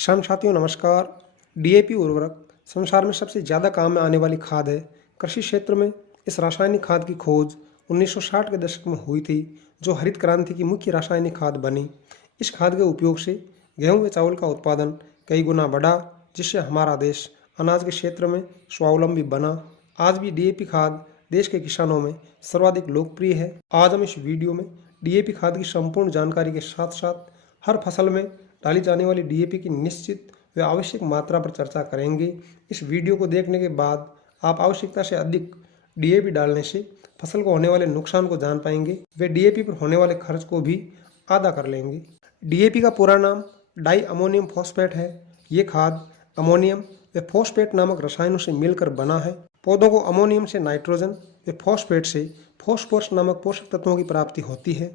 किसान साथियों नमस्कार। डीएपी उर्वरक संसार में सबसे ज़्यादा काम में आने वाली खाद है। कृषि क्षेत्र में इस रासायनिक खाद की खोज 1960 के दशक में हुई थी, जो हरित क्रांति की मुख्य रासायनिक खाद बनी। इस खाद के उपयोग से गेहूं व चावल का उत्पादन कई गुना बढ़ा, जिससे हमारा देश अनाज के क्षेत्र में स्वावलंबी बना। आज भी डीएपी खाद देश के किसानों में सर्वाधिक लोकप्रिय है। आज हम इस वीडियो में डीएपी खाद की संपूर्ण जानकारी के साथ साथ हर फसल में डाली जाने वाली डीएपी की निश्चित व आवश्यक मात्रा पर चर्चा करेंगे। इस वीडियो को देखने के बाद आप आवश्यकता से अधिक डीएपी डालने से फसल को होने वाले नुकसान को जान पाएंगे व डीएपी पर होने वाले खर्च को भी आधा कर लेंगे। डीएपी का पूरा नाम डाई अमोनियम फॉस्फेट है। ये खाद अमोनियम व फॉस्फेट नामक रसायनों से मिलकर बना है। पौधों को अमोनियम से नाइट्रोजन व फॉस्फेट से फॉस्फोरस नामक पोषक तत्वों की प्राप्ति होती है।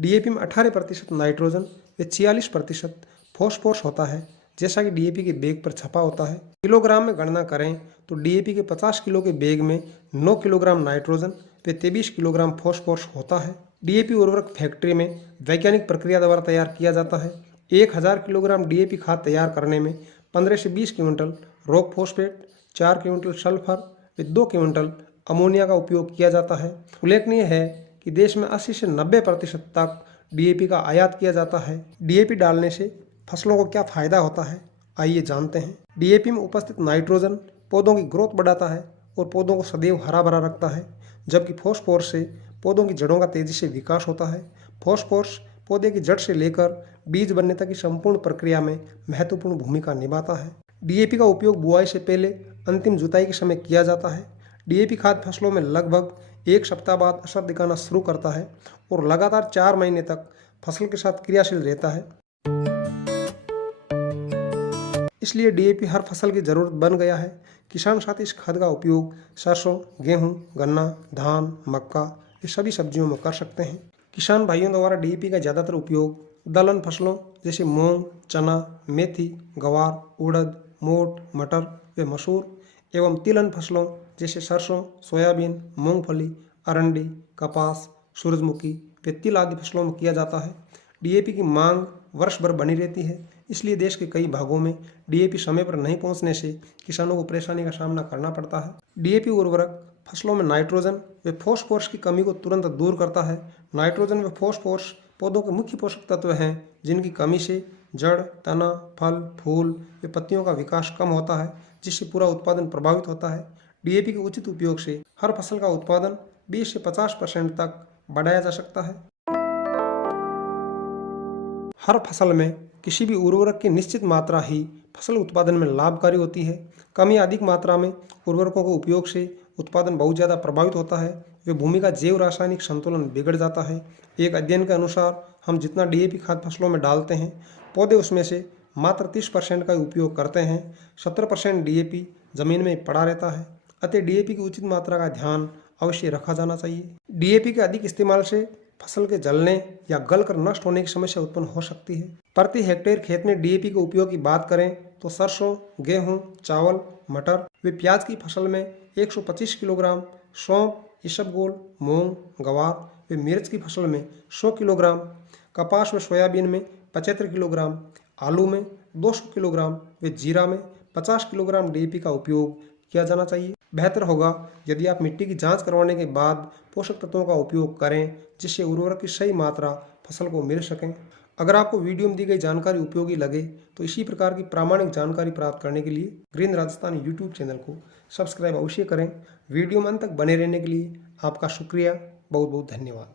डीएपी में 18% नाइट्रोजन व 46% फॉस्फोरस होता है, जैसा कि डीएपी के बैग पर छपा होता है। किलोग्राम में गणना करें तो डीएपी के 50 किलो के बैग में 9 किलोग्राम नाइट्रोजन व 23 किलोग्राम फॉस्फोरस होता है। डीएपी उर्वरक फैक्ट्री में वैज्ञानिक प्रक्रिया द्वारा तैयार किया जाता है। 1000 किलोग्राम डीएपी खाद तैयार करने में 15 से 20 quintal rock phosphate, 4 quintal sulphur व 2 क्विंटल अमोनिया का उपयोग किया जाता है। उल्लेखनीय है कि देश में 80 से 90% तक डीएपी का आयात किया जाता है। डीएपी डालने से फसलों को क्या फायदा होता है, आइए जानते हैं। डीएपी में उपस्थित नाइट्रोजन पौधों की ग्रोथ बढ़ाता है और पौधों को सदैव हरा भरा रखता है, जबकि फॉस्फोरस से पौधों की जड़ों का तेजी से विकास होता है। फॉस्फोरस पौधे की जड़ से लेकर बीज बनने तक की संपूर्ण प्रक्रिया में महत्वपूर्ण भूमिका निभाता है। डीएपी का उपयोग बुआई से पहले अंतिम जुताई के समय किया जाता है। डीएपी खाद फसलों में लगभग 1 सप्ताह बाद असर दिखाना शुरू करता है और लगातार 4 महीने तक फसल के साथ क्रियाशील रहता है। इसलिए डीएपी हर फसल की जरूरत बन गया है। किसान साथी इस खाद का उपयोग सरसों, गेहूं, गन्ना, धान, मक्का ये सभी सब्जियों में कर सकते हैं। किसान भाइयों द्वारा डीएपी का ज़्यादातर उपयोग दलहन फसलों जैसे मूंग, चना, मेथी, ग्वार, उड़द, मोट, मटर व मसूर एवं तिलहन फसलों जैसे सरसों, सोयाबीन, मूंगफली, अरंडी, कपास, सूरजमुखी व तिल आदि फसलों में किया जाता है। डीएपी की मांग वर्ष भर बनी रहती है, इसलिए देश के कई भागों में डीएपी समय पर नहीं पहुंचने से किसानों को परेशानी का सामना करना पड़ता है। डीएपी उर्वरक फसलों में नाइट्रोजन व फॉस्फोरस की कमी को तुरंत दूर करता है। नाइट्रोजन व फॉस्फोरस पौधों के मुख्य पोषक तत्व हैं, जिनकी कमी से जड़, तना, फल, फूल व पत्तियों का विकास कम होता है, जिससे पूरा उत्पादन प्रभावित होता है। डीएपी के उचित उपयोग से हर फसल का उत्पादन 20 से 50% तक बढ़ाया जा सकता है। हर फसल में किसी भी उर्वरक की निश्चित मात्रा ही फसल उत्पादन में लाभकारी होती है। कम या अधिक मात्रा में उर्वरकों के उपयोग से उत्पादन बहुत ज़्यादा प्रभावित होता है व भूमि का जैव रासायनिक संतुलन बिगड़ जाता है। एक अध्ययन के अनुसार हम जितना डीएपी खाद फसलों में डालते हैं, पौधे उसमें से मात्र 30% का उपयोग करते हैं। 70% डीएपी जमीन में पड़ा रहता है। अतः डीएपी की उचित मात्रा का ध्यान अवश्य रखा जाना चाहिए। डीएपी के अधिक इस्तेमाल से फसल के जलने या गलकर नष्ट होने की समस्या उत्पन्न हो सकती है। प्रति हेक्टेयर खेत में डीएपी के उपयोग की बात करें तो सरसों, गेहूं, चावल, मटर व प्याज की फसल में 125 किलोग्राम, सौंफ, इसबगोल, मूंग, ग्वार व मिर्च की फसल में 100 किलोग्राम, कपास व सोयाबीन में 75 किलोग्राम, आलू में 200 किलोग्राम व जीरा में 50 किलोग्राम डीएपी का उपयोग किया जाना चाहिए। बेहतर होगा यदि आप मिट्टी की जांच करवाने के बाद पोषक तत्वों का उपयोग करें, जिससे उर्वरक की सही मात्रा फसल को मिल सकें। अगर आपको वीडियो में दी गई जानकारी उपयोगी लगे तो इसी प्रकार की प्रामाणिक जानकारी प्राप्त करने के लिए ग्रीन राजस्थान यूट्यूब चैनल को सब्सक्राइब अवश्य करें। वीडियो में अंत तक बने रहने के लिए आपका शुक्रिया। बहुत बहुत धन्यवाद।